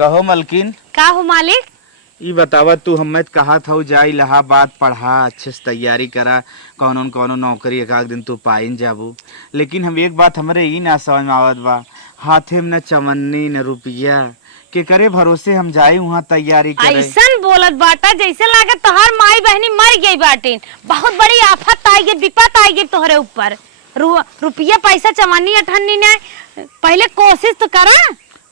कहो मलकिन। का हो मालिक? ई बतावा तू हमें कहा था जा इलाहाबाद पढ़ा अच्छे से तैयारी करा कौनो नौकरी एक आध दिन तू पाइन जाबू। लेकिन हम एक बात हमरे ई ना समझ में आवत बा, हाथे में न चमन्नी न रुपया के करे भरोसे हम जाई वहाँ तैयारी करे। ऐसन बोलत बाटा जैसे लागत तोहर माई बहनी मर गई बाटिन। बहुत बड़ी आफत आई गई, विपत आई गई तोहरे ऊपर। रुपया पैसा चमानी अठन्नी ने पहले कोशिश तो करा।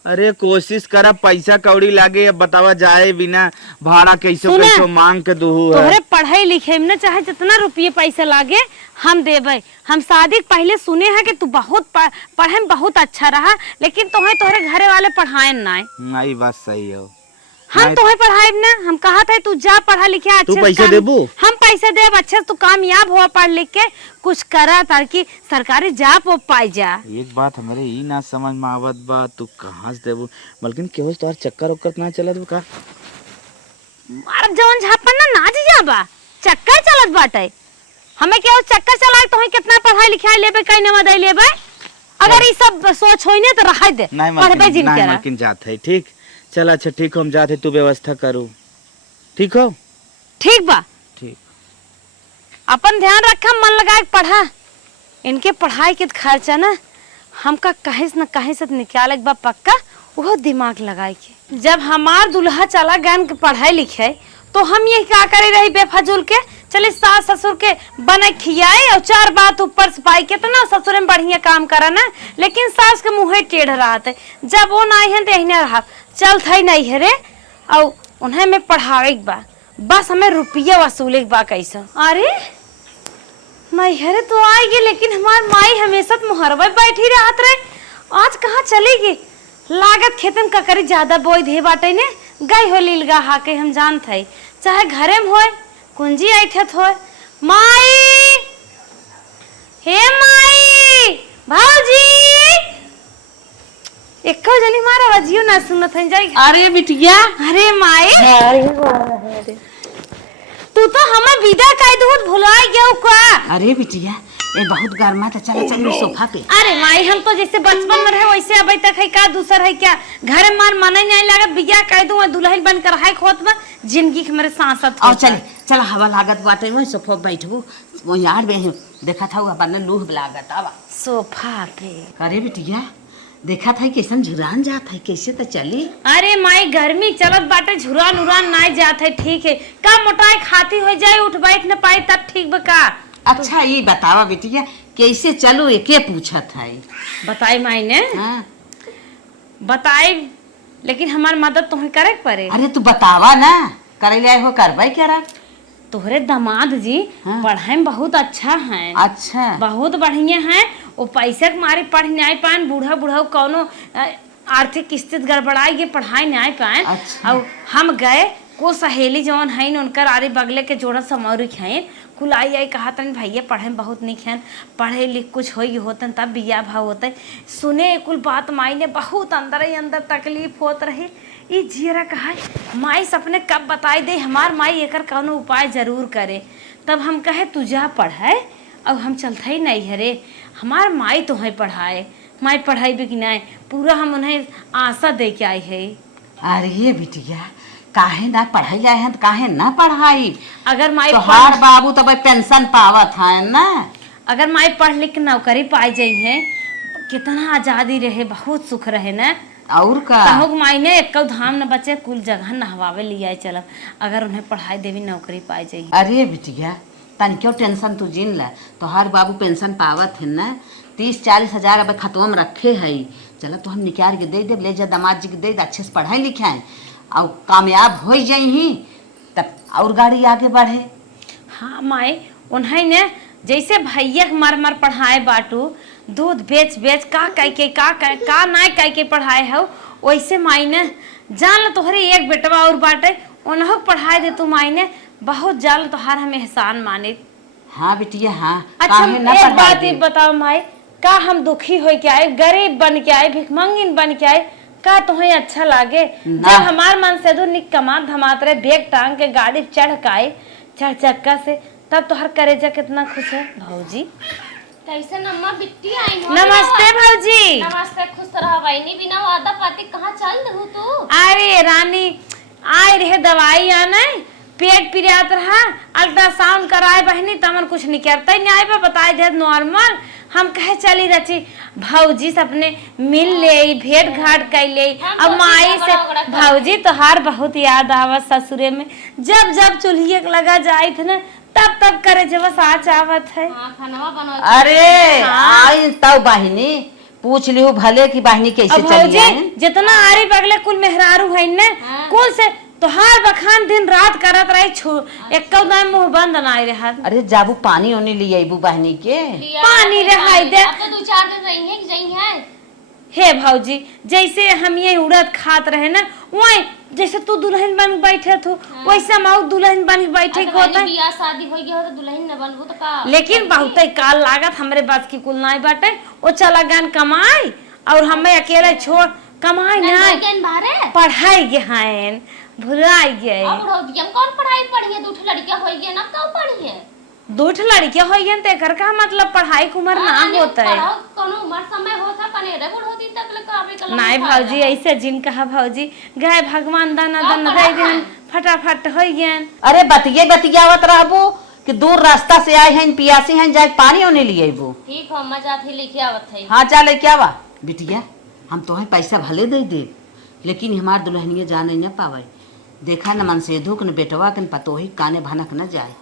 अरे कोशिश करा, पैसा कौड़ी लागे। अब बतावा जाए बिना भाड़ा कैसो कैसो मांग के दूहू है। तोहरे पढ़ाई लिखे में चाहे जितना रुपये पैसा लागे हम देबे। हम शादी पहले सुने हैं कि तू बहुत पढ़े में बहुत अच्छा रहा, लेकिन तोहरे घरे वाले पढ़ाए नहीं। बात सही है। हम तुम्हें पढ़ाए ना, हम कहा था तू जा पढ़ा लिखे अच्छे। तू पैसा देबू? हम पैसा देब अच्छे से तू कामयाब हो, पढ़ लिख के कुछ करा ताकि सरकारी जॉब पाई जा। एक बात हमारे ई ना समझ में आवत बा, तू कहाँ से देबू? बल्कि केहू तोहर चक्कर उक्कर ना चलत का? मारब जवन झापन ना नाच जाबा, चक्कर चलत बाटे। हमें केहू चक्कर चलाए तो ही कितना पढ़ाई लिखाई लेबे कई नवा दे लेबे। अगर ई सब सोच होई ने तो रह दे, पढ़बे जिन करा। लेकिन जात है ठीक। चल अच्छा ठीक हो, हम जाते तू व्यवस्था करू। ठीक हो? ठीक बा। ठीक। अपन ध्यान रखा, मन लगा के पढ़ा। इनके पढ़ाई के खर्चा ना हमका कहीं न कहीं से निकाले बा पक्का, वो दिमाग लगाए के। जब हमार दुल्हा चला गन के पढ़ाई लिखे तो हम ये क्या करे रही बेफजूल के। चले सास ससुर के बने खियाए और चार बात ऊपर से पाई के तो ना ससुर में बढ़िया काम करा ना, लेकिन सास के मुँह टेढ़ रहा थे। जब वो ना है तो रहा चल थे नहीं है रे। और उन्हें में पढ़ावे बा, बस हमें रुपया वसूले बा कैसा। अरे नहीं है रे तो आएगी, लेकिन हमार माई हमेशा मुहरबे बैठी रहत रहे। आज कहाँ चलेगी? लागत खेतन का करी ज्यादा बोई दे बाटे ने गई हो लीलगा हाके हम जान थे। चाहे घरे में होए कुंजी ऐठत होए। माई, हे माई, भाजी, एको जनी मारा वजियो ना सुनत है जाई। अरे बिटिया, अरे माई, तू तो हमें विदा कह दूध भुला गया का। अरे बिटिया ये बहुत गर्मा था, चला चल सोफा पे। अरे माई हम तो जैसे बचपन में रहे वैसे अभी तक है का दूसर है क्या? घर मार मने नहीं लागत, बिया कह दूं दुल्हन बन कर है खोत में जिंदगी के मेरे सांसत। और चल चल हवा लागत बाटे में सोफा पे बैठबू। वो यार बे देखा था वो अपन लूह लागत आवा सोफा पे। अरे बिटिया देखा था कैसन झुरान जात है, कैसे तो चली। अरे माई गर्मी चलत बाटे, झुरान उरान नहीं जात है। ठीक है का मोटाई खाती हो जाए उठ बैठ न पाई तब ठीक बका। अच्छा ये बतावा बिटिया कैसे चलो एके पूछत है। बताई माई ने। हाँ। बताई, लेकिन हमार मदद तुम्हें करे पड़े। अरे तू बतावा ना, करे ले हो करवाई क्या रहा? तोहरे दामाद जी हाँ। पढ़ाई में बहुत अच्छा है। अच्छा बहुत बढ़िया है। वो पैसे के मारे पढ़ नहीं पाए, बूढ़ा बूढ़ा कौनो आर्थिक स्थिति गड़बड़ाई के पढ़ाई नहीं पाए। अच्छा। और हम गए को सहेली जवन है उनकर आरे बगले के जोड़ा समौरी खाइन कुल आई कहा तन भैया पढ़े में बहुत निक है, पढ़े लिख कुछ हो होतन तब बिया भाव होते। सुने कुल बात माई ने बहुत अंदर ही अंदर तकलीफ होत रही। ये जियरा कहा माई सपने कब बताई दे, हमार माई एकर कौनो उपाय जरूर करे। तब हम कहे तू जा पढ़ाए और हम चलते ही नहीं हरे। हमार माई तो है पढ़ाए, माई पढ़ाई भी कि नहीं पूरा हम उन्हें आशा दे के आए है। अरे बिटिया काहे ना पढ़ाई आए हैं तो काहे ना पढ़ाई। अगर माई तो हर बाबू तो भाई पेंशन पावत है ना। अगर माई पढ़ लिख के नौकरी पाई जाई है कितना आजादी रहे, बहुत सुख रहे ना। और का कहूँ माई ने एक धाम न बचे कुल जगह नहवावे लिया चल अगर उन्हें पढ़ाई देवी नौकरी पाई जाई। अरे बिटिया तन क्यों टेंशन तू जिन ला, तो हर बाबू पेंशन पावत है ना। 30-40 हजार अब खतवा में रखे है। चलो तो हम निकाल के दे दे, ले जा दामाद जी के दे दे, अच्छे से पढ़ाई लिखाए और कामयाब हो जाई तब और गाड़ी आगे बढ़े। हाँ माई उन्हें ने जैसे भैया मर मर पढ़ाए बाटू, दूध बेच बेच का ना कह के पढ़ाए हो, वैसे माई ने जान लो तोहरे एक बेटवा और बाटे उन्हों पढ़ाए दे। तू माई ने बहुत जान तोहार हम एहसान माने। हाँ बिटिया हाँ। अच्छा एक बात ही बताओ माई, का हम दुखी हो के आए, गरीब बन के आए, भिखमंगिन बन के आए, का तुम्हें अच्छा लागे? जब हमार मन से निक कमा धमात रहे बेग टांग के गाड़ी चढ़ के आए चार चक्का से, तब तो हर करेजा कितना खुश है। भौजी कैसे नम्मा बिट्टी आई हो? नमस्ते भौजी। नमस्ते, खुश रहा। वही बिना वादा पाती कहाँ चल रही तू? अरे ए रानी आए रहे दवाई आने पेट पिरात रहा अल्ट्रासाउंड कराए बहनी तमन कुछ नहीं करता ही नहीं आए पे बताए दे नॉर्मल हम कहे चली रची भौजी से अपने मिल ले भेंट घाट कर ले अब माई से भौजी तोहार बहुत याद आवत ससुरे में जब जब चूल्हे लगा जाए थे ना तब तब करे जब साच आवत है। हाँ खाना बनो। अरे आई तब बहिनी पूछ लियो भले की बहिनी कैसे चली है। जितना आरी बगले कुल मेहरारू है न कुल से तोहार बखान दिन रात करत रही एक मुंह बंद नाई रहा। अरे जाबू पानी ओनी लिए अबू बहनी के पानी रहाई दे अब तो 2-4 दिन रही है कि जई है। हे भौजी जैसे हम ये उड़द खात रहे ना वही जैसे तू दुल्हन बन बैठे थू वैसे हम दुल्हन बन बैठे को होता है। बियाह शादी होई हो तो दुल्हन न बनबो तो का। लेकिन बहुत काल लागत हमरे बात की कुल नहीं बाटे वो चला गन कमाई और हमें अकेले छोड़ कमाई नहीं पढ़ाई गए भुलाई गए। अब रोदियम कौन पढ़ाई पढ़ी है दूठ लड़कियां होई है ना कब पढ़ी है दूठ लड़कियां होई है ते कर का मतलब पढ़ाई की उम्र ना होता है कोनो उम्र समय होता कनेरे बुढ़ होती तक ले काबे कलम नहीं भौजी ऐसे जिन कहा भौजी गए भगवान दाना दाना दे दिन फटाफट होई गए। अरे बतियावत रहबो कि दूर रास्ता से आए हैं पियासी हैं जाए पानी होने लिए अबू। ठीक हो मजा थी लेके आवत है। हाँ चल क्या वा बिटिया हम तो पैसा भले दे दे लेकिन हमार दुल्हनिया जाने न पावे देखा न मन से धुक न बेटवा के पतोही काने भनक न जाए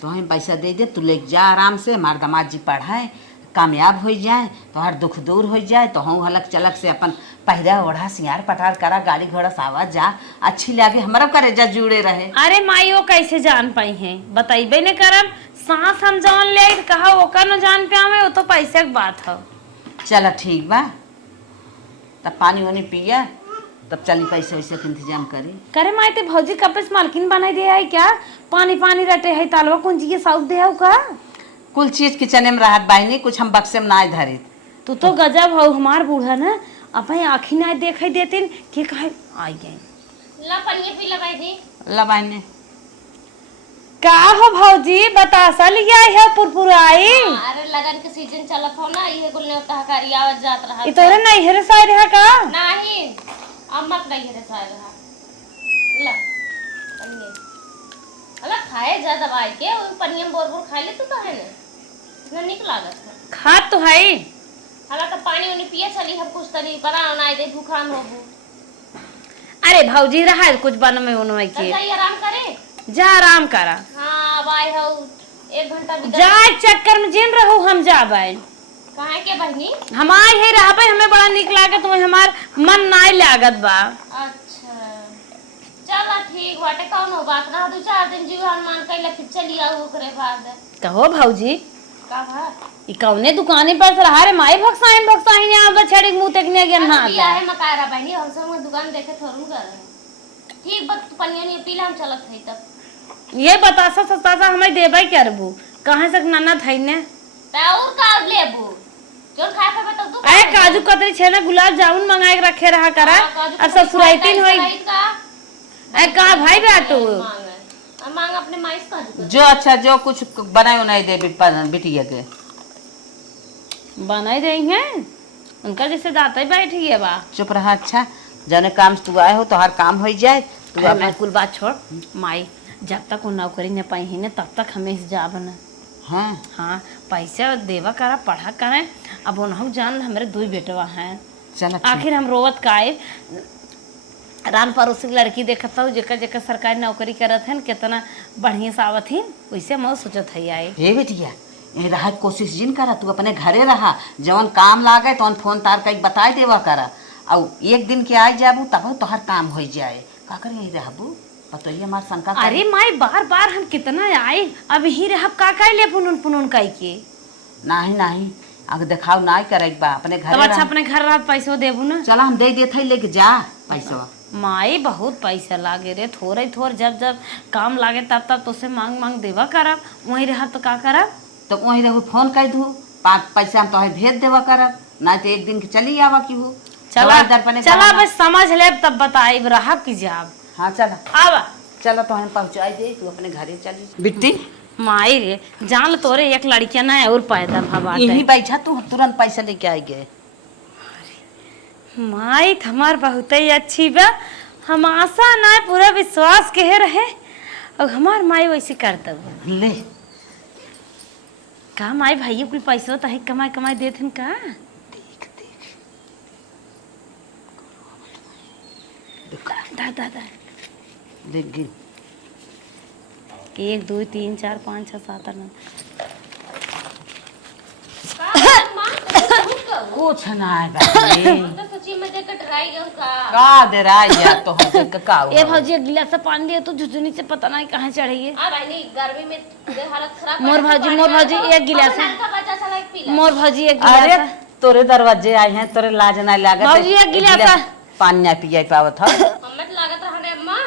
तो हम पैसा दे दे तू ले जा आराम से हमार दामाद जी पढ़ाए कामयाब हो जाए तो हर दुख दूर हो जाए तो हम हलक चलक से अपन पहरा ओढ़ा सिंगार पटार करा गाड़ी घोड़ा सावा जा अच्छी लगे हमारा करे जा जुड़े रहे। अरे माई वो कैसे जान पाई है बताइबे न करब सांस हम जान ले कहा ओका न जान पे आवे वो तो पैसे की बात है। चल ठीक बा तब पानी वानी पिया तब चली पैसे वैसे के इंतजाम करी करे माई ते भौजी कपस मालकिन बनाई दे है क्या पानी पानी रटे है तालवा कुंजी के साउथ दे है का कुल चीज किचने में राहत बाई कुछ हम बक्से में ना धरित तू तो गजब हो हमार बूढ़ा ना अपने आँखी ना देखे देतीन कि कहे आई गए ला पनिया पी लगाई थी लबाइने का हो भौजी बतासा लिया है पुरपुराई। अरे लगन के सीजन चलत हो ना ये कुल ने तहकारी आवत जात रहा ई तोरे नहीं है साइड है का नहीं अब मत नहीं है साइड रहा ला पनिया अला खाए जा दवाई के और पनिया बोर बोर खा ले तू तो है ना इतना निक लागत है खात तो है हला तो पानी उनी पिए चली हम कुछ तरी बना ना दे भूखा में होबू। अरे भौजी रहा है कुछ बन में उनमें के जाई आराम करे जा आराम करा। हां बाय हो 1 घंटा भी जा चक्कर में जिन रहू हम जाबे काहे के बहनी हम आए है रहबे हमें बड़ा निक लागत तुम्हें हमार मन नाई लागत बा। अच्छा चला ठीक बाटे कौनो बात ना 2-4 दिन जीव हनुमान कइला फिर चली आओ करे बाद कहो भौजी का भा ई कौने दुकाने पर से रहा रे माई भक्साइन ने आब छड़ी मुंह तकने के ना अभी आए मकारा बहनी हम सब दुकान देखे थोरू कर ठीक बात तू पनिया नहीं पीला हम चलत है तब ये बतासा सस्ता हमें देबे करबू कहां से नन्ना थईने और का लेबू जोन खाए पे बता तू अरे काजू कतरी छे ना गुलाब जामुन मंगाए के रखे रहा करा अब सब सुराइतीन होई अरे का भाई बेटू मांग अपने माइस काजू जो अच्छा जो कुछ बनाए नहीं दे बिटिया के बनाई रही हैं उनका जैसे दाता ही बैठी है बा चुप रहा अच्छा जने काम तू आए हो तो हर काम हो जाए तू अरे मैं कुल बात छोड़ माई जब तक वो नौकरी न पाई है ना तब तक हमें इस जाब न हाँ हाँ पैसा देवा करा पढ़ा करें अब उन्हों जान हमारे 2 बेटवा हैं चल आखिर हम रोवत काए रान पड़ोसी की लड़की देखत हूँ जेकर जेकर सरकारी नौकरी करत है कितना बढ़िया से आवत ही वैसे मैं सोचत है आए हे बेटिया ए रहा कोशिश जिन करा तू अपने घरे रहा जवन काम लागे तो फोन तार कई बताए देवा करा और एक दिन के आई जाबू तब तोहर काम हो जाए का कर यही रहबू पतोही हमार शंका अरे माई बार बार हम कितना आए अब ही रहब का ले पुनुन पुनुन काई के नहीं नहीं अगर दिखाओ नहीं करे बा अपने तब घरे अच्छा अपने घर रह पैसो देबू ना चला हम दे देते लेके जा पैसा माई बहुत पैसा लागे रे थोड़े थोड़ जब जब काम लागे तब तब तो से मांग मांग देवा करब वहीं रह तो का करब तो वहीं रहू फोन कर दू 5 पैसा हम तोहे भेज देवा करब नहीं तो एक दिन के चली आवा की हो चला बस समझ ले तब बताई रहब की जाब हाँ चला आवा चलो तो हम पहुँचाई दे तू अपने घरे चली बिट्टी माई रे जान तोरे एक लड़किया ना और पैदा भवा यही बैठा तू तुरंत पैसा लेके आई गए माई हमार बहुत ही अच्छी बा हम आशा ना पूरा विश्वास कहे रहे और हमार माई वैसे करता ले का माई भाइयों कुल पैसा तो कमाई कमाई देते का देख देख दा दा दा देख गिन 1 2 3 4 5 6 7 8 9 अम्मा कुछ ना है बाबे तो सच्ची में देख ट्राई गयो का दे रहा है या तो हम देख का ए भौजी एक गिलास पानी दिया तो झुझुनी से पता नहीं कहाँ चढ़ी है। आ भाई नहीं गर्मी में पूरे हालत खराब मोर भौजी एक गिलास है। का बच्चा सा लाइक पी ले मोर भौजी एक अरे गिलास है। तोरे दरवाजे आए हैं तोरे लाज ना लागत भौजी एक गिलास पानी ना पिया पावत हो हमें तो लागत है अम्मा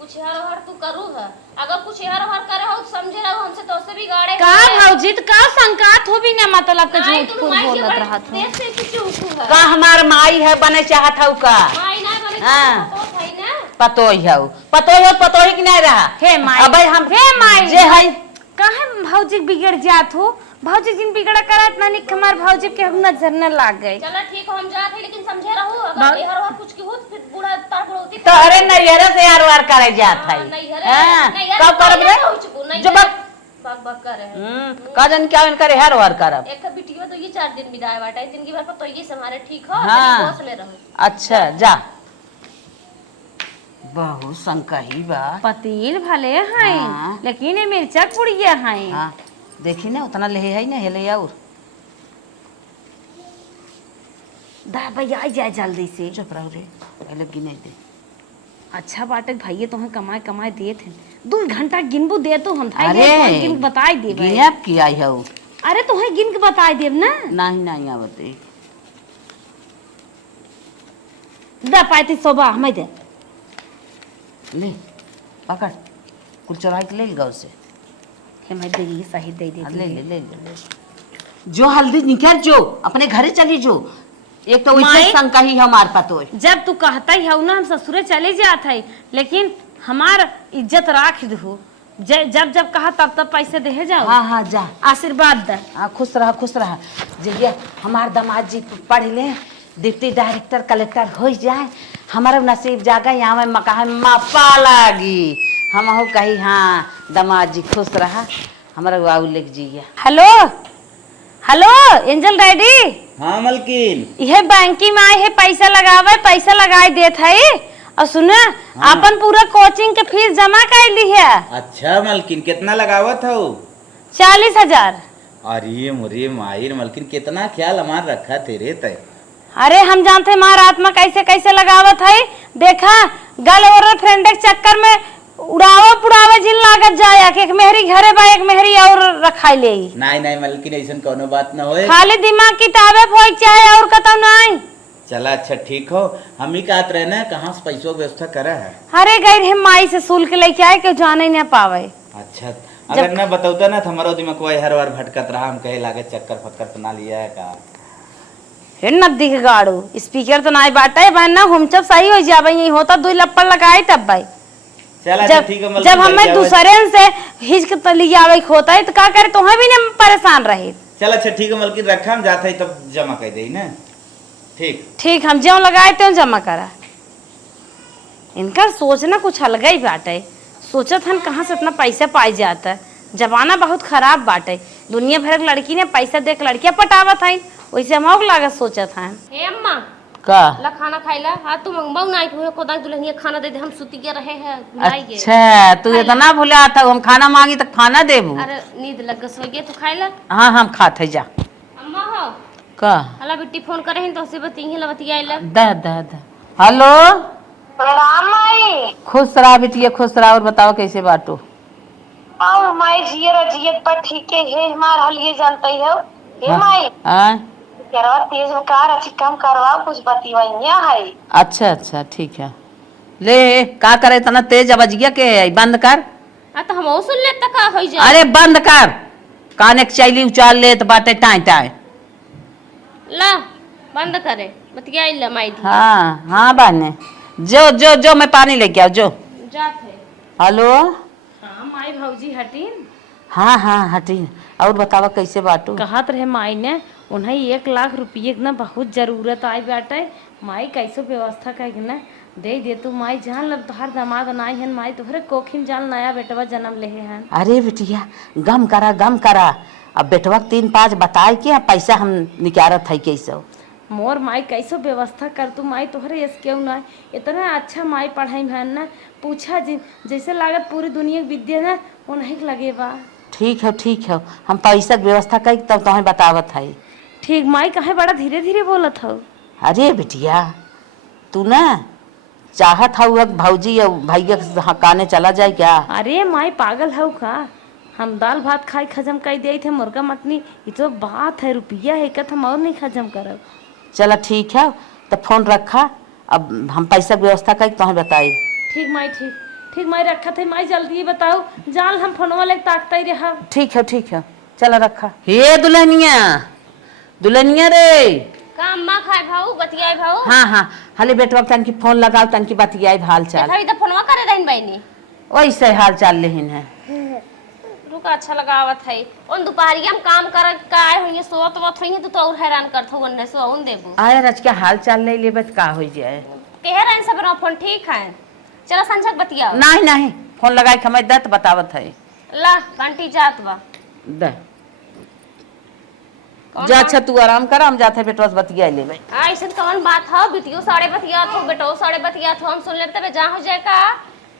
कुछ हर हर तू करू है अगर कुछ हर हर करे हो तो समझे रहो हमसे तो उससे भी गाड़े का भौजी तो का संकात हो भी ना मतलब के नहीं, झूठ तुम खूब माई के बोलत बड़े रहत हो। देश से किसी हुकू है का हमार माई है बने चाहत हूँ का माई ना बने हाँ। तो भाई ना पतोही है पतोही कि नहीं रहा हे माई अबे हम हे माई जे है काहे भौजी बिगड़ जात हो भौजी जिन बिगड़ा करत ना निक हमार भौजी के नजर न लाग गई। चलो ठीक हो हम जाते हैं लेकिन समझे रहो अगर हर हर कुछ की हो तो फिर बूढ़ा तार होती तो अरे नैहर से यार वार करे जात है कब करब रे जब बक बक करे का जन क्या करे हर वार करब एक बिटिया तो ये 4 दिन बिदाय बाटा जिंदगी भर पर तो ये हमारे ठीक हो हाँ। होश में रहो अच्छा जा बहुत संकही बा पतील भले हैं हाँ। लेकिन ये मिर्चा पुड़िया हैं। हाँ देखी ना उतना ले है ना हेले और दा भैया आ जाए जल्दी से। चुप रहो रे पहले गिने दे अच्छा बाटे भैया तुम्हें कमाए कमाए दिए थे 2 घंटा गिनबू दे तो हम था अरे गिन के बताई दे गिनब की आई है अरे तुम्हें गिन के बताई देब ना नहीं नहीं आवते दा पाती सोबा हमें दे ले पकड़ कुल चुरा के ले गाँव से हमें दे ये सही दे दे ले ले ले ले जो हल्दी निकल जो अपने घरे चली जो एक तो वैसे माई- शंका ही हमार पतो जब तू कहता ही है ना हम ससुरे चले जात है लेकिन हमार इज्जत राख दो जब जब कहा तब तब पैसे दे जाओ। हाँ हाँ जा आशीर्वाद दे। हाँ खुश रहा जइए हमार दामाद जी पढ़ ले डिप्टी डायरेक्टर कलेक्टर हो जाए हमारा नसीब जागा यहाँ में मका मापा लागी हम हो कही हाँ दामाद जी खुश रहा हमारा बाबू लिख जिया हेलो हेलो एंजल डैडी हाँ मलकिन यह बैंकी में आए है पैसा लगावे पैसा लगाई देत है और सुना हाँ। अपन पूरा कोचिंग के फीस जमा कर ली है। अच्छा मलकिन कितना लगावत हो 40,000। अरे मुरे माहिर मलकिन कितना ख्याल हमार रखा तेरे तय अरे हम जानते माँ रात में कैसे कैसे लगावत है देखा गल और फ्रेंड के चक्कर में उड़ावा पुड़ावा जिन लागत जाया कि एक मेहरी घरे बा एक मेहरी और रखाई ले नहीं नहीं मलकिन ऐसा कोनो बात न होए खाली दिमाग किताबे फोड़ चाहे और कतौ नहीं। चला अच्छा ठीक हो हम ही कहत रहे ना कहाँ से पैसों की व्यवस्था करा है। अरे गई रे माई से शुल्क लेके आए के जाने न पावे। अच्छा अगर न बताऊता ना तो हमारा दिमाग कोई हर बार भटकत रहा हम कहे लागे चक्कर फक्कर सुना लिया है का हे नब्दी के गाड़ू स्पीकर तो नहीं बाटा है ना हम जब सही हो जावे यही होता 2 लप्पड़ लगाए तब भाई चला जब ठीक है जब हमें दूसरे से हिचक तली आवे होता है तो का करे तुम्हें भी ना परेशान रहे। चल अच्छा ठीक है मलकिन रखा हम जाते ही तब जमा कर दे ना ठीक ठीक हम ज्यों लगाए त्यों जमा करा। इनका सोचना कुछ अलग ही बाटे सोचत हम कहाँ से इतना पैसा पाई जाता है जमाना बहुत खराब बाटे दुनिया भर की लड़की ने पैसा देख लड़कियां पटावत है वैसे हम और लागत सोचत हैं। हे अम्मा का ला खाना खाइला हां तुम मंगबाऊ नाइट हुए कोदा दुल्हनिया खाना दे दे हम सुती के रहे हैं नाई के अच्छा तू इतना भूला था हम खाना मांगी तो खाना देबू अरे नींद लग गस होगे तो खाइला हाँ हम खाते जा अम्मा हो का हला बिट्टी फोन करे हैं तो से बती ही लबतियाइला दा हेलो प्रणाम माई। खुश रहा बिटिया खुश रहा और बताओ कैसे बाटो और माई जियत पर ठीक है हमार हलिए जानते हो हे माई हाँ करवा तेज में कार अच्छी कम करवा कुछ बतिवैया है। अच्छा ठीक है ले का करे इतना तेज आवाजिया के बंद कर आ तो हम सुन ले तक हो जा अरे बंद कर काने के चैली उचाल ले तो बाटे टाई टाई ला बंद करे बतियाइला माई दी हाँ बाने जो मैं पानी लेके आओ जो जाते हेलो हाँ माई भौजी हटीन हाँ हटी और बतावा कैसे बाटू कहत रहे माई ने उन्हें 1 लाख रुपये की ना बहुत जरूरत आई बाटे माई कैसे व्यवस्था कर ना दे तू माई जान लब तोहार दामाद नाई हन माई तोहरे कोखिन जान नया बेटवा जन्म लेहे हन। अरे बिटिया गम करा अब बेटवा 3-5 बताए के अब पैसा हम निकारत है कैसे। मोर माई कैसो व्यवस्था कर तू माई तोहरे यस क्यों ना इतना अच्छा माई पढ़ाई में ना पूछा जैसे लागत पूरी दुनिया की विद्या ना वो नहीं लगे बा। ठीक है हम पैसा के व्यवस्था कर तब तुम्हें बतावत है। ठीक माई कहे बड़ा धीरे धीरे बोलत हो। अरे बिटिया तू ना चाहत हऊ भौजी और भैया काने चला जाए क्या? अरे माई पागल हो का हम दाल भात खाई खजम कर दिए थे मुर्गा मटनी ये तो बात है रुपया है कत हम और नहीं खजम करब। चला ठीक है तो फोन रखा अब हम पैसा की व्यवस्था कर तुम्हें बताई। ठीक माई ठीक माई रखा थे माई जल्दी बताओ जाल हम फोन वाले ताकता ही रहा। ठीक है चला रखा। हे दुल्हनिया रे का अम्मा खाए भाऊ बतियाए भाऊ। हाँ हले बेटवा तनकी फोन लगाओ तनकी बतियाई हाल चाल। अभी तो फोनवा करे रहन बहनी वैसे हाल चाल लेहिन है। रुका अच्छा लगावत है उन दोपहरिया में काम करत का आए होइए सोत वत होइए तो और हैरान करत हो गन्ने सो उन देबू। आया रज के हाल चाल ले लेबे का हो जाए। कह रहे सब ना फोन ठीक है चलो संजक बतिया। नहीं फोन लगाई खमै दत बतावत है। ला घंटी जात बा दे जा अच्छा तू आराम कर हम जाते बेटवा से बतिया लेबे। ऐसे कौन बात है बिटियो साड़े बतिया थो बेटो साड़े बतिया थो हम सुन लेते बे जा हो जाए का।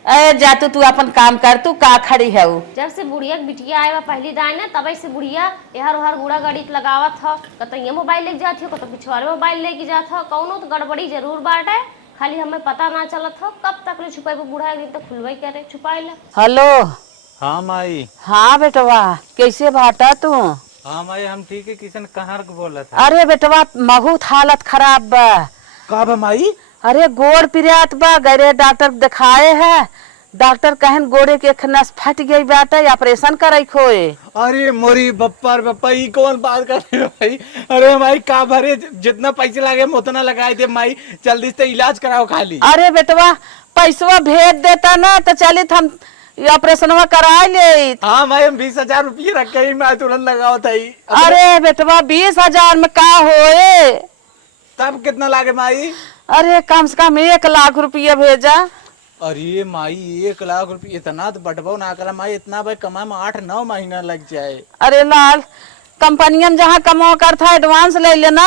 ए जा तू अपन काम कर तू का खड़ी है वो। जब से बुढ़िया के बिटिया आए पहली दाई ना तब से बुढ़िया यार उहर गुड़ा गाड़ी लगावत ह कत ये मोबाइल लेके जात हो कत पिछवाड़े मोबाइल लेके जात ह कौनो तो गड़बड़ी जरूर बाटे खाली हमें पता ना चलत हो कब तक ले छुपाई बुढ़ा दिन तक खुलवाई करे छुपाई ला। हेलो हाँ माई। हाँ बेटवा कैसे बाटा तू? हाँ माई हम ठीक है किशन कहाँ के बोला था? अरे बेटवा बहुत हालत खराब बा। का बा माई? अरे गोड़ पिरात बा गए डॉक्टर दिखाए है डॉक्टर कहन गोड़े के एक नस फट गई बाटे ऑपरेशन करे खोए। अरे मोरी बप्पा ई कौन बात कर रहे हो भाई? अरे माई का भरे जितना पैसे लगे उतना लगाए दे माई जल्दी से इलाज कराओ खाली। अरे बेटवा पैसवा भेज देता ना तो चलित हम ऑपरेशन करा ले। हाँ भाई हम 20,000 रुपये रखे ही मैं तुरंत लगाओ था। अरे बेटवा 20,000 में का होए? तब कितना लागे माई? अरे कम से कम 1 लाख रुपया भेजा। अरे माई 1 लाख रुपये इतना तो बटबो ना करा माई इतना भाई कमा में 8-9 महीना लग जाए। अरे लाल कंपनियन जहाँ कमाओ करता एडवांस ले लेना।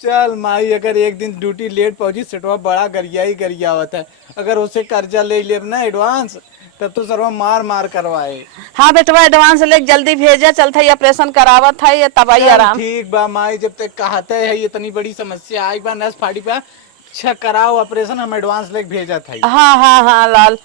चल माई अगर एक दिन ड्यूटी लेट पहुंची सेटवा बड़ा गरियावत है अगर उसे कर्जा ले ले ना एडवांस तब तो सर्व मार करवाए। हाँ बेटवा एडवांस ले जल्दी भेजा चलता है ऑपरेशन करावत है ये तबाही आराम। ठीक बा माई जब तक कहते है इतनी बड़ी समस्या आई बा नस फाड़ी बा अच्छा कराओ ऑपरेशन हम एडवांस ले भेजा था। हाँ लाल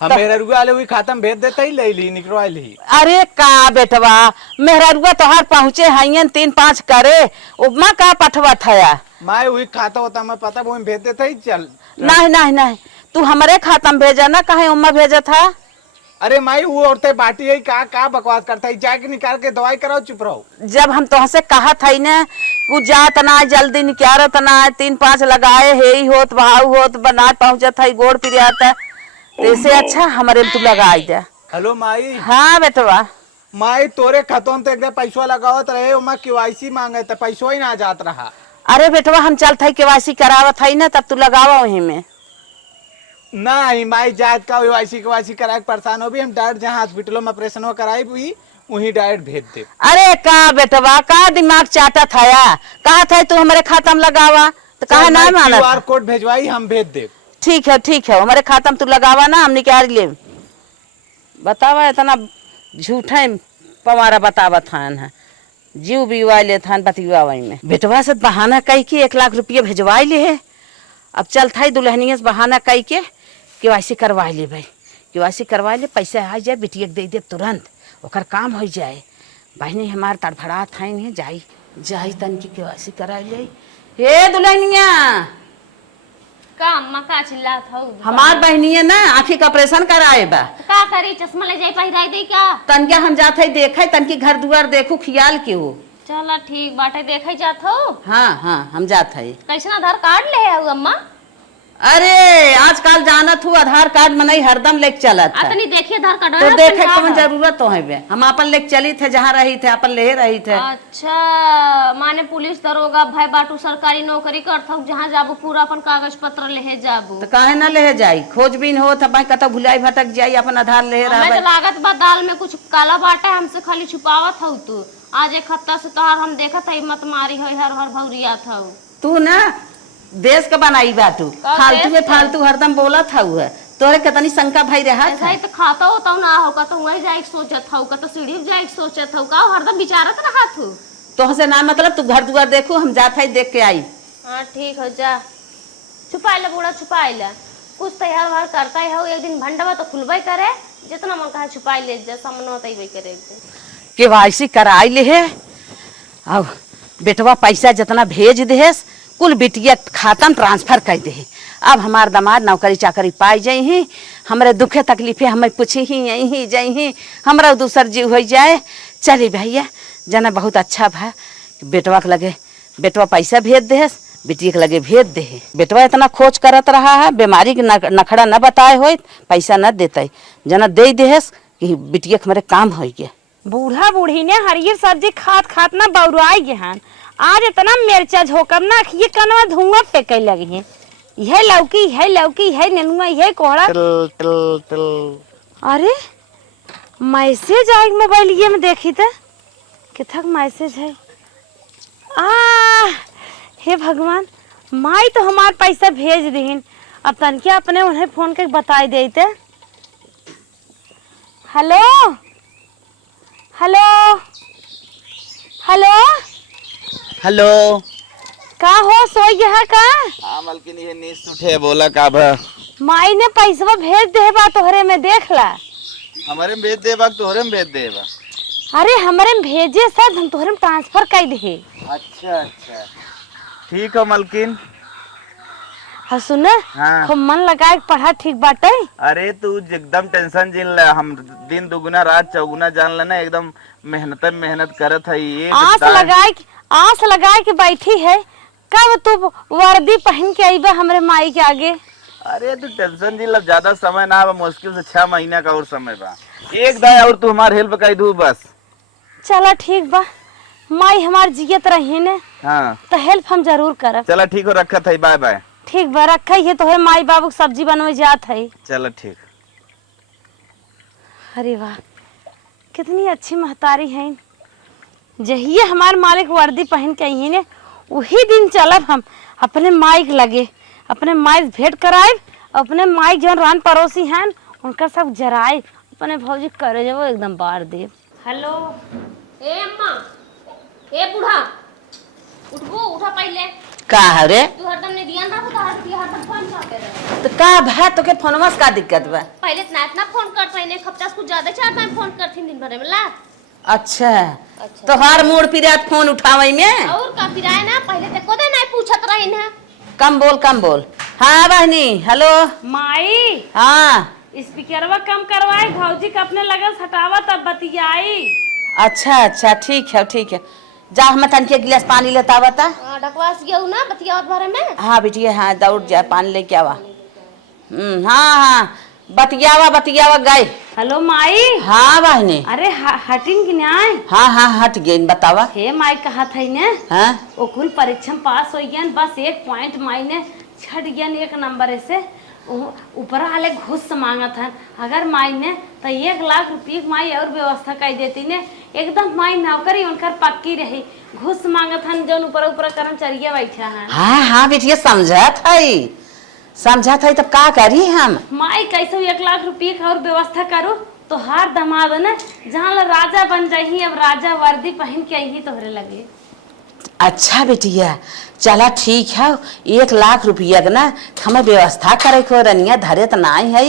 हम मेहरुआ वाले हुई खाता में भेज देते ही ले ली निकलवा ली। अरे का बेटवा मेहरुआ तोहार पहुँचे हैं 3-5 करे उपमा का पठवा था माई हुई खाता होता मैं पता वो भेज देते ही चल। नहीं तू हमारे खाता में भेजा ना कहे उम्मा भेजा था। अरे माई वो औरतें बाटी है का बकवास करता है जाके निकाल के दवाई कराओ चुप रहो। जब हम तुमसे कहा था ना वो जात ना जल्दी निकालत ना 3-5 लगाए हे ही होत भाव होत बना पहुंचत है गोड़ पिरियात है ऐसे अच्छा हमारे तू लगाई दे। हेलो माई। हाँ बेटवा माई तोरे खतों में तो एकदम पैसा लगावत रहे उमा KYC मांगे तो पैसा ही ना जात रहा। अरे बेटवा हम चलते है KYC करावत है ना तब तू लगावा वहीं में। नहीं माई जात का KYC करा के परेशान हो भी हम डायरेक्ट जहाँ हॉस्पिटलों में ऑपरेशन कराई हुई वहीं डायरेक्ट भेज दे। अरे का बेटवा का दिमाग चाटा था कहा था तू हमारे खाता में लगावा तो कहा ना माना। QR कोड भेजवाई हम भेज दे। ठीक है हमारे खाता में तू लगावा ना हम निकाल ले। बतावा इतना झूठा पवारा बतावा था जीव बीवा ले था बतिवा वही में बेटवा से बहाना कही के 1 लाख रुपया भेजवाई ले है। अब चल था दुल्हनिया से बहाना कही के KYC करवा ले भाई KYC करवा ले पैसा आ जाए बिटिया दे दे तुरंत ओकर काम हो जाए। बहनी हमार तड़फड़ा था जाई तन की KYC करा ले। हे दुल्हनिया का अम्मा का चिल्ला था हमार बहनी है ना आँखी का ऑपरेशन कराए बा का करी चश्मा ले जाई पहिराई दे क्या तनके हम जाते देखे तनकी घर दुआर देखू खियाल के हो। चला ठीक बाटे देखे जात हो। हाँ हम जाते है। कैसे आधार कार्ड ले आओ अम्मा? अरे आजकल जानत हूँ आधार कार्ड मनई हरदम लेके चलत है। तनी देखिए आधार कार्ड तो देखे कौन जरूरत तो है बे, हम अपन लेके चली थे जहाँ रही थे अपन ले रही थे। अच्छा माने पुलिस दरोगा भाई बाटू सरकारी नौकरी करत हूँ, जहाँ जाबू पूरा अपन कागज पत्र लेहे जाबू। तो काहे ना ले जाई, खोजबीन हो था भाई कतो भुलाई भटक जाई अपन आधार ले हमें रहा तो लागत बा दाल में कुछ काला बाटा है, हमसे खाली छुपावत हूँ तू। आज एक हफ्ता से तोहार हम देखत है मत मारी है हर हर भौरिया था। तू ना देश का बनाई बाटू फालतू में फालतू हरदम बोला था हुआ तोरे कितनी शंका भाई रहा ऐसा ही तो खाता होता ना होगा तो वही जाए सोचत हूँ का तो सीढ़ी जाए सोचत हूँ का हरदम विचारत रहा तू। तो से ना मतलब तू घर दुआर देखू हम जात है देख के आई। हाँ ठीक हो जा छुपा ले बूढ़ा छुपा ले कुछ तैयार वार करता है हो, एक दिन भंडवा तो खुलबे करे जितना मन कहा छुपा ले जैसा मन होता ही वही करे। केवाईसी कराई ले है अब बेटवा पैसा जितना भेज देस कुल बिटिया खाता में ट्रांसफर कर दे। अब हमार दामाद नौकरी चाकरी पाई जाई ही, हमरे दुखे तकलीफे हमें पूछी ही यही जाई ही, हमरा दूसर जीव हो जाए। चली भैया जना बहुत अच्छा भा बेटवा के लगे बेटवा पैसा भेज देस बिटिया के लगे भेज दे। बेटवा इतना खोज करत रहा है बीमारी के नखड़ा न बताए हो पैसा न देते जना दे देस कि बिटिया के हमारे काम हो गया। बूढ़ा बूढ़ी ने हरियर सब्जी खात खात ना बौराई गहन, आज इतना मिर्चा झोकब ना ये कनवा धुआं फेंके लगी है। यह लौकी है नेनुआ यह कोहड़ा। अरे मैसेज आई मोबाइल ये में देखी थे किथक मैसेज है। हे भगवान माई तो हमार पैसा भेज दीन, अब तनके अपने उन्हें फोन करके बताई देते। हेलो हेलो हेलो हेलो का हो सोई गया का? हाँ मलकिन ये नींद उठे बोला का भा माई ने पैसा भेज दे बा तोहरे में देख ला। हमारे में भेज दे बा तोहरे में भेज दे बा? अरे हमारे में भेजे सब हम तोहरे में ट्रांसफर कर दे। अच्छा अच्छा ठीक है मलकिन। हाँ सुन हाँ। खूब मन लगा के पढ़ा ठीक बाटे। अरे तू एकदम टेंशन जिन ले, हम दिन दुगुना रात चौगुना जान लेना एकदम मेहनत करत है। ये आस लगाए के बैठी है, कब तू वर्दी पहन के आईबा हमरे माई के आगे? अरे तू टेंशन जिन लब ज्यादा समय ना बा, मुश्किल से 6 महीना का और समय बा। एक दाय और तू हमार हेल्प कर दू बस। चला ठीक बा, माई हमार जियत रही ने हाँ तो हेल्प हम जरूर करब। चला ठीक हो रखत है, बाय बाय। ठीक बा रखा है तोहरे माई बाबू के सब्जी बनवे जात है। चलो ठीक। अरे वाह कितनी अच्छी महतारी है। जहिए हमार मालिक वर्दी पहन के आई ने वही दिन चलब हम अपने माई के लगे, अपने माई भेंट कराए, अपने माई जो रान पड़ोसी हैं उनका सब जराए, अपने भौजी करे जब एकदम बार दे। हेलो ए अम्मा ए बूढ़ा उठबो उठा पहले। का रे तू हरदम ने दिया ना तो हरदम फोन करते रहे। तो का भा तो के फोनवा से का दिक्कत बा? पहले इतना फोन करत रही ने एक हफ्ता से कुछ ज्यादा 4 टाइम फोन करथीन दिन भर में ला। अच्छा तो हर मोड़ पिरात फोन उठावई में और का फिराए ना पहले ते कोदे नहीं पूछत रही ना। कम बोल। हाँ बहनी हेलो माई हाँ स्पीकरवा कम करवाए, भौजी के अपने लगन हटावा तब बतियाई। अच्छा ठीक है जा हम तन के गिलास पानी लेता बता। ढकवास गया ना बतियावत भरे में। हाँ बिटिया हाँ दौड़ जा पानी लेके आवा। हाँ बतियावा गए। हेलो माई। हाँ बहनी अरे हटिन की न्याय। हाँ हट गई बतावा। हे माई कहा था ने हाँ वो कुल परीक्षा में पास हो गया, बस 1 पॉइंट माई ने छट गया 1 नंबर से ऊपर वाले घुस मांगा था। अगर माई ने तो 1 लाख रुपये माई और व्यवस्था कर देती ने, एकदम माई नौकरी उनकर पक्की रही। घुस मांगा था जो ऊपर कर्मचारिया बैठा है। हाँ बेटिया समझा था तब का करी हम? माई कैसे 1 लाख रुपये का और व्यवस्था करो तो हार दमाद न जहाँ राजा बन जाही। अब राजा वर्दी पहन के आई तोहरे लगे। अच्छा बेटिया चला ठीक है 1 लाख रुपया ना हमें व्यवस्था करे को रनिया धरे तो नहीं है,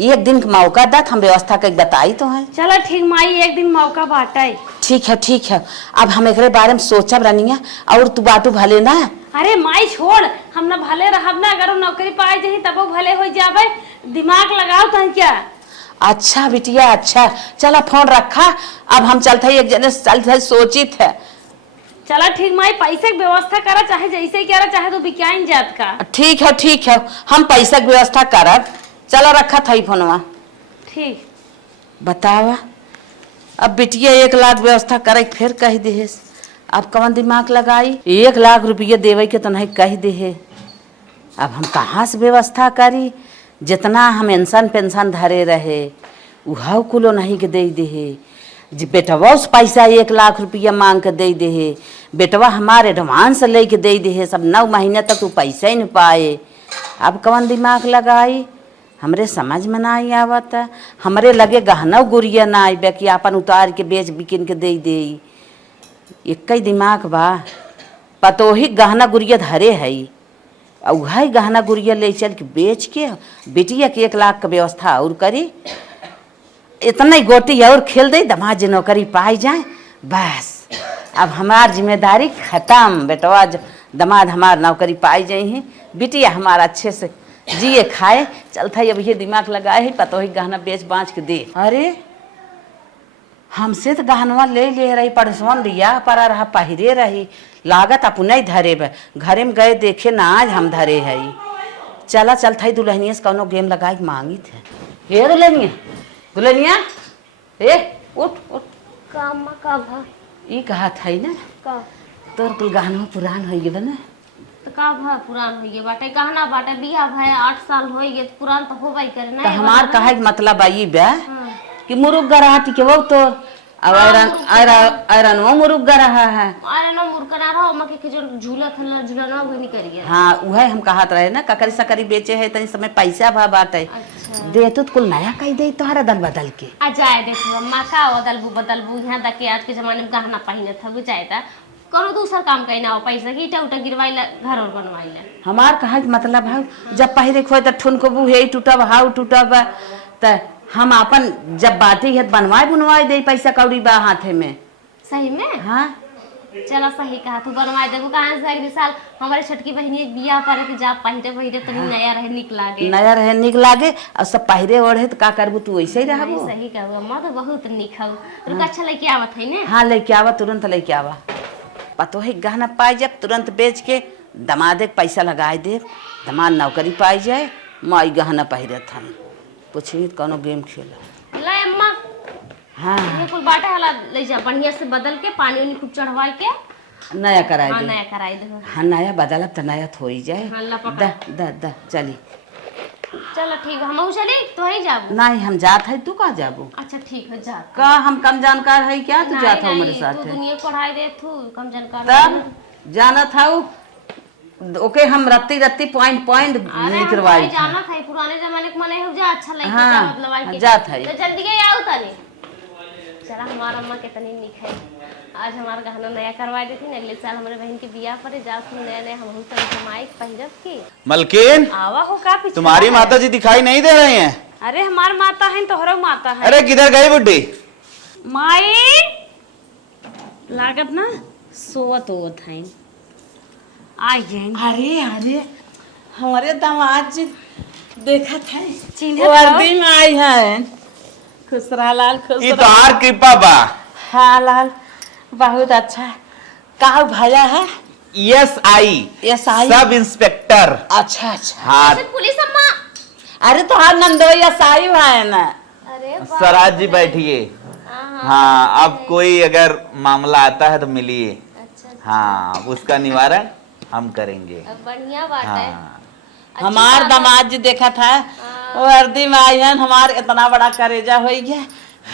एक दिन मौका दत हम व्यवस्था कर बताई तो है। चलो ठीक माई एक दिन मौका बाटे। ठीक है अब हम एक बारे में सोचब रनिया और तू बाटू भले ना। अरे माई छोड़ हम ना भले रहब ना, अगर नौकरी पाए जही तब भले हो जावे, दिमाग लगाओ तो क्या। अच्छा बिटिया अच्छा चला फोन रखा, अब हम चलते एक जने चलते सोचित है। चला ठीक माई, पैसे की व्यवस्था करा, चाहे जैसे करा, चाहे तो बिकाइन जात का। ठीक है हम पैसा की व्यवस्था करब। चलो रखा था फोनवा। ठीक बतावा अब बिटिया 1 लाख व्यवस्था करे फिर कह दे। अब कौन दिमाग लगाई? 1 लाख रुपया देवे के तो नहीं कह दे। अब हम कहाँ से व्यवस्था करी? जितना हम इंसान पेंशन धरे रहे वह कुलो नहीं के दे जी। बेटवा उस पैसा 1 लाख रुपया मांग के दे। बेटवा हमारे एडवांस ले के दे। सब 9 महीने तक तू पैसा ही नहीं पाए। अब कौन दिमाग लगाई? हमरे समझ में ना आई आवत। हमरे लगे गहना गुड़िया ना आई कि अपन उतार के बेच बिकिन के दे। एक ही दिमाग बा। पतोही गहना गुड़िया धरे है और वही गहना गुड़िया ले चल के बेच के बेटिया के 1 लाख का व्यवस्था और करी। इतना ही गोटी और खेल दे, दमाद जी नौकरी पाई जाए बस। अब हमार जिम्मेदारी खत्म। बेटवा दमाद हमार नौकरी पाई जाए हैं, बिटिया हमारा अच्छे से जिए खाए। चलता अब ये दिमाग लगाए है पतोही गहना बेच बाँच के दे। अरे हमसे तो गहनवा ले रही परसवन दिया पर रहा पहिरे रही। लागत अपने ही धरे घरे में गए देखे ना आज हम धरे है। चलता ही दुल्हनिया से कौनो गेम लगा के मांगी थे। हे दुल्हनिया ए उठ काम का भा ई कहा था ना का तोर कुल गहनवा पुरान हो गए ना। तो का भा पुरान हो गए बाटे, गहना बाटे, बियाह भाई 8 साल हो गए, पुरान तो होबई करे ना। तो हमार कहा मतलब आई बे कि मुरुग गराटी के वो तो अब आयरन वो मुरुग रहा है। अरे ना मुर्गा रहो मके के जो झूला थला झूला ना वो नहीं करिए। हाँ वह हम कहत रहे ना ककरी सकरी बेचे है तनी समय पैसा भा बाटे। अच्छा दे तो कुल नया कही दे तोहरा दल बदल के आ जाए देखो माँ का बदलबू यहाँ तक के आज के जमाने में गहना पहने था जाए था करो दूसर काम कहीं ना हो पैसा की उटा गिरवाइला घर और बनवाइला। हमार कहा मतलब है जब पहले खोए तो ठुनको बू हे टूटब हाउ टूटब त हम अपन जब बाती है बनवाए दे पैसा कौड़ी बा हाथे में। सही में हाँ चलो सही कहा तू बनवाए देखो कहाँ से अगले साल हमारी छोटकी बहनी बियाह पर के जा पहिरे तो नया रहे निक लागे और सब पहिरे ओढ़े तो का करबू तू वैसे ही रहबू। सही कहू अम्मा तो बहुत निक हूँ रुका अच्छा लेके आवत है ना। हाँ लेके आवा तुरंत लेके आवा। पतो है गहना पाई जब तुरंत बेच के दमादे पैसा लगाए दे दमाद नौकरी पाई जाए माई गहना पहिरत हम पूछी कोनो गेम खेला ले अम्मा। हाँ ये कुल बाटा हला ले जा बढ़िया से बदल के पानी उनी खूब चढ़वा के नया कराई हाँ दे। नया कराई दे। हाँ नया बदलब तो नया हो ही जाए। हाँ ला पकड़ द चली चलो ठीक है हम चली तो ही जाबू। नहीं हम जात है तू कहाँ जाबू? अच्छा ठीक है जा का हम कम जानकार है क्या तू जात हो मेरे तू साथ? दुनिया पढ़ाई दे तू कम जानकार तब जाना था ओके हम रत्ती पॉइंट निकलवाई जाना था पुराने जमाने के मने हो जा अच्छा लगे हाँ, मतलब आई के जात है। तो जल्दी के आओ तनी चला हमारा अम्मा कितनी निक है आज हमारा गहना नया करवा देती ना अगले साल हमारे बहन के बियाह पर जा नया हम बहुत सारे जमाई पहिरब की। मलकिन आवा हो का पीछे तुम्हारी माता जी दिखाई नहीं दे रही हैं। अरे हमार माता है तोहरो माता है। अरे किधर गई बुड्ढी? माई लागत ना सोवत होत है आई गए। अरे हमारे दामाद जी देखा था चिन्हत वर्दी में आई है। खुश रहा लाल खुश ये तो आर कृपा बा। हाँ लाल बहुत अच्छा का भैया है SI सब इंस्पेक्टर। अच्छा हाँ पुलिस अम्मा अरे तो हाँ नंदोया साई है ना। अरे स्वराज जी बैठिए। हाँ अब कोई अगर मामला आता है तो मिलिए। अच्छा हाँ उसका निवारण हम करेंगे। बढ़िया बात है। हाँ हमार दामाद जी देखा था वर्दी में आई है हमार इतना बड़ा करेजा हो गया।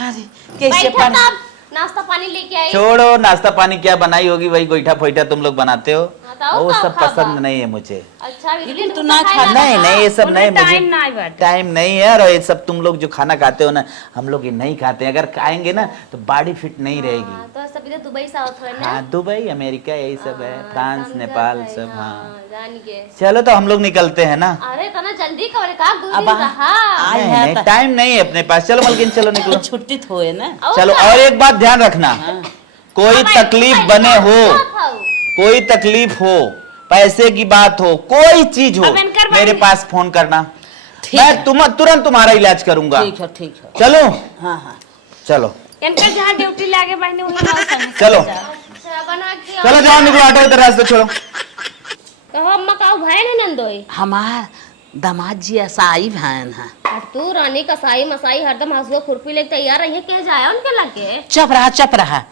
अरे कैसे बैठा तब नाश्ता पानी लेके आई। छोड़ो नाश्ता पानी क्या बनाई होगी वही गोईठा फोईठा तुम लोग बनाते हो बताओ वो का सब खाबा? पसंद नहीं है मुझे। अच्छा लेकिन तू ना खा नहीं ये सब नहीं टाइम मुझे ना आई बात। टाइम नहीं है। और ये सब तुम लोग जो खाना खाते हो ना हम लोग ये नहीं खाते हैं। अगर खाएंगे ना तो बॉडी फिट नहीं रहेगी। तो सब इधर दुबई से आवत है ना। हाँ दुबई अमेरिका यही सब है फ्रांस समझत नेपाल है, सब। हाँ जान गए। चलो तो हम लोग निकलते हैं ना। अरे तना जल्दी करे का 2 अब दिन रहा। आई नहीं, है नहीं टाइम नहीं है अपने पास। चलो मलकिन चलो निकलो। छुट्टी तो है ना। चलो और एक बात ध्यान रखना कोई तकलीफ बने हो कोई तकलीफ हो पैसे की बात हो कोई चीज हो अब इनकर मेरे बारे- पास फोन करना। ठीक मैं तुरंत तुम्हारा इलाज करूंगा। ठीक है चलो हाँ चलो इनका जहाँ ड्यूटी लागे बहनी वही चलो। अच्छा बना के चलो जाओ निकलो, ऑटो इधर रास्ते छोड़ो। कहो अम्मा का भाई ने नंदोई हमार दामाद जी असाई भान है। और तू रानी कसाई मसाई हरदम हंसुआ खुरपी लेके तैयार रही के जाए उनके लगे। चुप रहा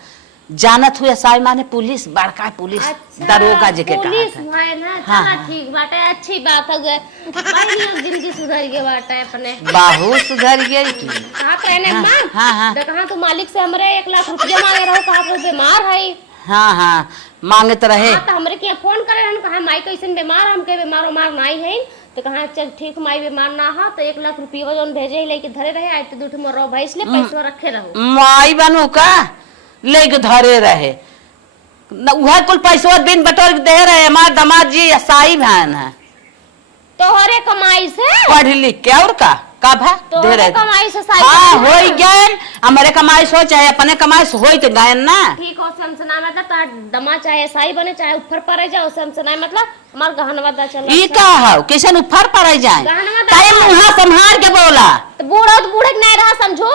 जानत हुए असाई माने पुलिस, बड़का पुलिस दरोगा जी के पुलिस कहा भाई ना, हाँ, चला हाँ। ठीक बाटे, अच्छी बात हो गए भाई, जिंदगी सुधर गए बाटे अपने। बहुत सुधर गई की। कहा कहने हाँ, मां हाँ, हाँ। कहा तू मालिक से हमरे 1 लाख रुपया मांगे रहो, कहा तू बीमार है। हाँ मांगत रहे। हाँ, तो हमरे के फोन करे हम कहा माई कैसे बीमार, हमके बीमार उमार नहीं है। तो कहा चल ठीक माई बीमार ना हो तो 1 लाख रुपया जोन भेजे लेके धरे रहे, आज तो दूठ मोरो भाई इसलिए पैसा रखे रहो। माई बनू का लेके धरे रहे वह कुल पैसा दिन बटोर के दे रहे। हमार दामाद जी असाई भान है, तोहरे कमाई से पढ़ लिख के और का है दे तोहरे रहे। कमाई से हाँ हो गए, हमारे कमाई सो चाहे अपने कमाई से हो तो गए ना। ठीक हो समझना, मतलब तार दमा चाहे साई बने चाहे ऊपर पड़े जाओ समझना, मतलब हमार गहनवा दा चल। ई का हो कैसे ऊपर पड़ जाए, गहनवा काहे मुंह संभाल के बोला। तो बूढ़ा तो बूढ़े के नहीं रहा समझो,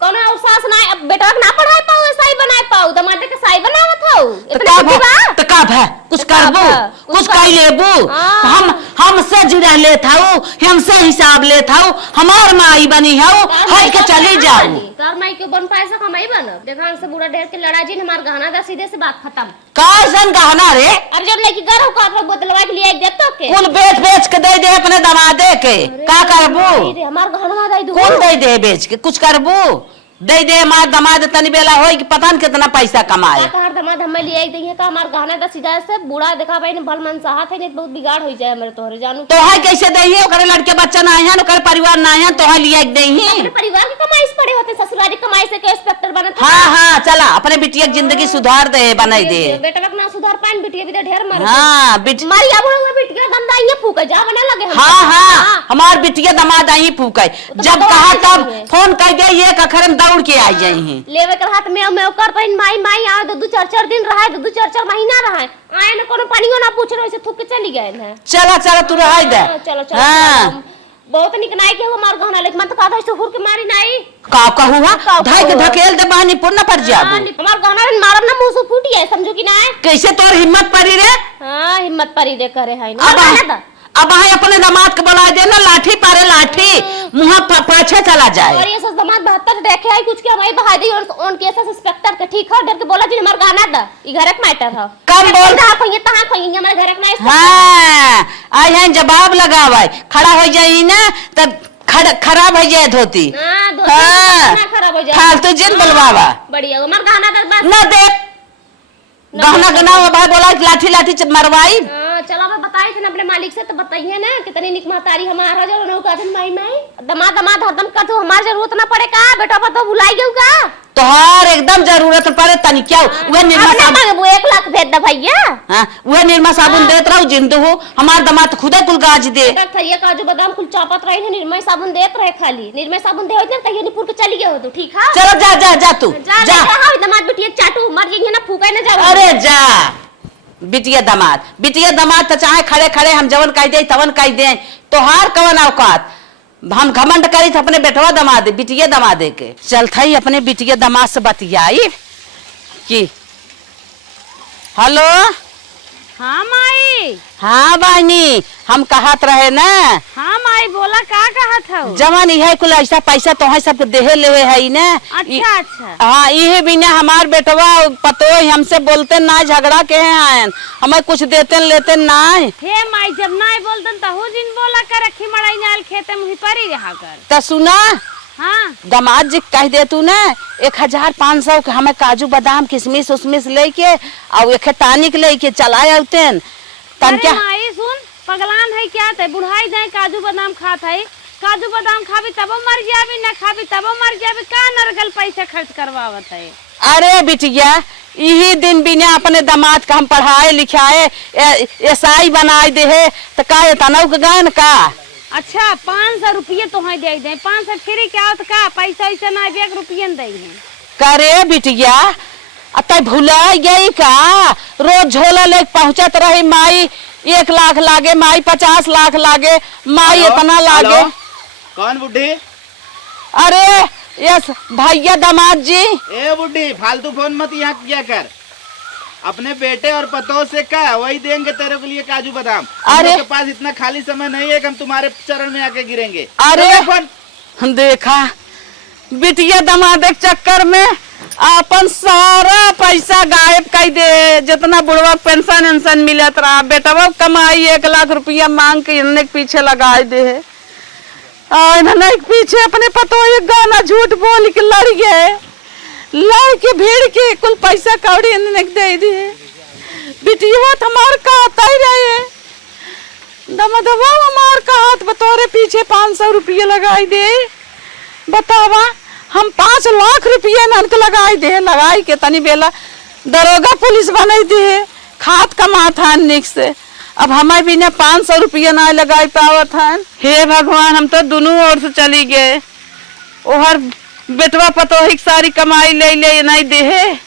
कोनो और सास ना बेटा के ना पढ़ाई पाओ, साई बनाए पाओ, दमाटे के साई बनावत हो। इतना बुद्धि बा तो का है कुछ करबू, कुछ कर लेबू। हमसे जुड़ा ले थाऊ, हमसे हिसाब ले थाऊ, हमार माई बनी हऊ, हट के चली जाऊ। तार माई के बन पैसा कमाई बन देखा, हमसे बूढ़ा ढेर के लड़ा जी हमार गहना दा सीधे से बात खत्म। कैसन गहना रे, अब जब लेके गरो का बदलवा के लिए देतो के कुल बेच के दे दे अपने दमादे के, का करबू। हमार गहना दे दू, कुल दे दे बेच के, कुछ करबू दे दे। हमार दमाद तनी बेला होई कि पता न कितना पैसा कमाए। हमार दमाद हमें लिए एक दइए का हमार गहना दा सीधा से बूढ़ा देखा भाई ने भल मन चाहत है, नहीं बहुत बिगाड़ हो जाए हमरे तोहरे जानू। तो है कैसे दही, ओकरे लड़के बच्चा ना है, ओकरे परिवार ना है, तो है लिया दही। अपने परिवार की कमाई से पड़े होते, ससुराली कमाई से के इंस्पेक्टर बने थे। हाँ चला अपने बिटिया की जिंदगी सुधार दे, बनाई दे। बेटा का ना सुधार पाइन, बिटिया भी तो ढेर मार। हाँ मारी अब हुए बिटिया गंदा ये फूके जा बने लगे हम। हाँ हमार बिटिया दमाद आई फूके, जब कहा तब फोन कर दे, ये कखरम दौड़ के आ जाई। लेवे कर हाथ में कर पहिन माई आ 2-4 दिन रहा, 2-4 महीना रहा आए ना, कोनो पानियो ना पूछ रहे, थूक के चली गए हैं। चला तू रह दे। चलो हाँ बहुत निक नाई के हमार गहना लेके मन तो कहत है हुर के मारी नाई का कहू हां धाई के धकेल दे बहानी पुन्ना पर जाबू। हमार गहना मारब ना मुंह से फूटी है समझो कि ना। कैसे तोर हिम्मत पड़ी रे। हां हिम्मत पड़ी दे करे है ना। अब है अपने दामाद के बुला दे ना, लाठी पारे लाठी मुंह पाछे चला जाए। और ये सब दामाद 72 देखे है कुछ के हमारी बहादी और उन केस इंस्पेक्टर के ठीक है, डर के बोला जी हमार गाना दा ई घर के मैटर है कम बोल रहा कहिए तहां कहिए हमारे घर के ना। हां आई है जवाब लगावे, खड़ा हो जाई ना तब खराब हो जाए धोती। हां धोती ना खराब हो जाए, फालतू जिन बोलवावा बढ़िया हमार गाना दा बस ना दे गहना गना भाई बोला लाठी मरवाई। चलो मैं बताई थी ना अपने मालिक से, तो बताइए ना कितनी निक महतारी हमारा जो नौ का दिन माई दमाद हरदम कर तू हमार जरूरत ना पड़े का बेटा पतो भुलाई गयो का तोहार एकदम जरूरत पड़े तनी क्या वह निर्मा साबुन 1 लाख भेज दे भैया। हां वह निर्मा साबुन देत रहू जिंदू हो, हमार दमाद खुदे कुल गाज दे। बेटा थैया काजू बादाम कुल चापत रही ने, निर्मा साबुन देत रहे, खाली निर्मा साबुन दे होत ना तहिया नी पुर के चली गयो तू ठीक है। चलो जा तू जा हां दमाद बिटिया चाटू मर गई ना फूके ना जाओ। अरे जा बिटिया दमाद तो चाहे खड़े खड़े हम जवन कह दे तवन कह दे, तोहार कवन औकात। हम घमंड करी थे अपने बेटवा दमादे बिटिया दमादे के, चल थई अपने बिटिया दमाद से बतियाई कि हेलो। हाँ माई। हाँ बहनी हम कहत रहे ना। हाँ माई बोला का कहत हो। जवन इहे कुल ऐसा पैसा तोहे सबके देहे लेवे है ना। अच्छा हाँ इहे बिना हमार बेटवा पतो हमसे बोलते ना झगड़ा के हैं, हमें कुछ देते लेते ना। हे माई जब ना बोलतन त हो दिन बोला कर रखी मड़ाई नाल खेते मुही परी रहा कर। त सुना हाँ दमाद जी कह दे तू ना 1500 के हमें काजू बादाम किशमिश उशमिश लेके और एक टानिक लेके चलाए औतेन तन क्या। माई सुन पगलान है क्या ते बुढ़ाई जाए काजू बादाम खात है, काजू बादाम खाबी तब मर जाबी ना खाबी तब मर जाबी का नरगल पैसा खर्च करवावत है। अरे बिटिया यही दिन बिना अपने दामाद का हम पढ़ाए लिखाए एसआई बनाए दे है तो का तनव गान का। अच्छा 500 रुपये तो है दे दे, 500 फ्री क्या होत का पैसा ऐसा ना 1 रुपये दे है। करे बिटिया अतः भुला गई का, रोज झोला लेके पहुंचत रही माई 1 लाख लागे, माई 50 लाख लागे, माई इतना लागे। कौन बुढ़ी? अरे यस भैया दामाद जी। ए बुढ़ी फालतू फोन मत यहाँ किया कर। अपने बेटे और पतों से कह, वही देंगे तेरे के लिए काजू बादाम। अरे! मेरे पास इतना खाली समय नहीं है कि हम तुम्हारे चरण में आके गिरेंगे। अरे! तो अपन देखा बिटिया दामाद के चक्कर में अपन सारा पैसा गायब कर दे। जितना बुढ़वा पेंशन वेंशन मिलत रहा, बेटवा कमाई 1 लाख रुपया मांग के इन्हें के पीछे लगाए दे। इन्होंने पीछे अपने पतो एक गाना झूठ बोल के लड़ गए, लड़ के भीड़ के कुल पैसा कौड़ी इन्हें दे दिए। बिटिया हमार कहता ही रहे, दमदवा हमार का हाथ बतौरे पीछे 500 रुपये लगाई दे। बतावा हम 5 लाख रुपये ननक लगाई दे, लगाई के तनी बेला दरोगा पुलिस बनाई दे, खाद कमा था निक से। अब हमें भी ने 500 रुपये ना लगाई पावत हन। हे भगवान, हम तो दोनों ओर से चली गए। ओहर बेटवा पतो ही सारी कमाई ले ले नहीं दे है,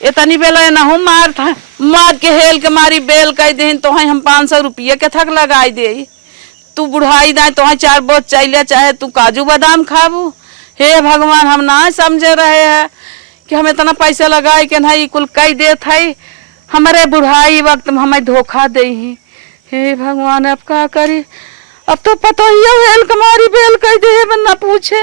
इतनी बेला ना हूँ मार था, मार के हेल के मारी बेल कह दे तो हम 500 रुपये के थक लगाई दे। तू बुढ़ाई दाए तो 4 बोझ चाहिए, चाहे तू काजू बादाम खाबू। हे भगवान, हम ना समझे रहे हैं कि हम इतना पैसा लगाए के नहीं कुल कह दे थी, हमारे बुढ़ाई वक्त हमें धोखा दे ही। हे भगवान, अब क्या करी, अब तो पतो ही हेल के मारी बेल कह दे, ना पूछे।